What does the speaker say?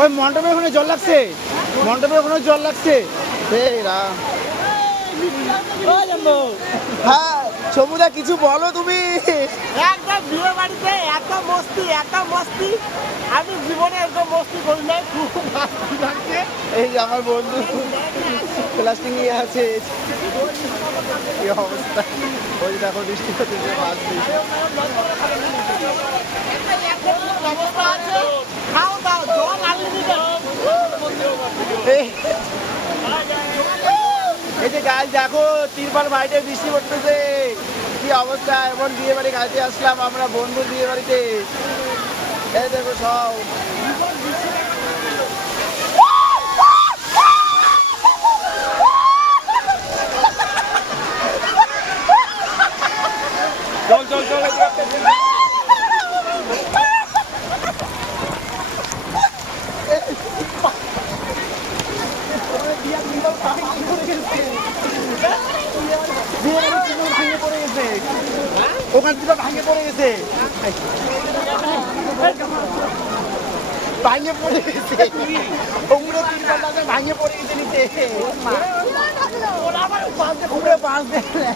ওই মণ্ডপের ওখানে জল লাগছে, মণ্ডপের ওখানে জল লাগছে। হ্যাঁ সমুদা কিছু বলো তুমি। একদম বিয়ে বাড়িতে এত মস্তি আমি জীবনে এরকম মস্তি করি নাই, খুব মস্তি লাগছে। এই যে আমার বন্ধু প্লাস্টিক নিয়ে আছে, কি অবস্থা। ওই দেখো বৃষ্টি হচ্ছে, মাছ দিয়েছে। ব্যবস্থা আছে, খাও দাও, জল আনলিমিটেড। এই যে গাছ দেখো তিরপাল বাইরে বৃষ্টি পড়তেছে, কি অবস্থা। এমন বিয়ে বাড়ি খাইতে আসলাম আমরা, বন্ধুর বিয়ে বাড়িতে। এই দেখো সব চল চল চল। ওখান থেকে ভাঙে পড়ে গেছে, ভাঙে পড়ে গেছে, ওগুলো ভাঙে পড়ে গেছে নিচে। ওরা বাঁশ দেখলে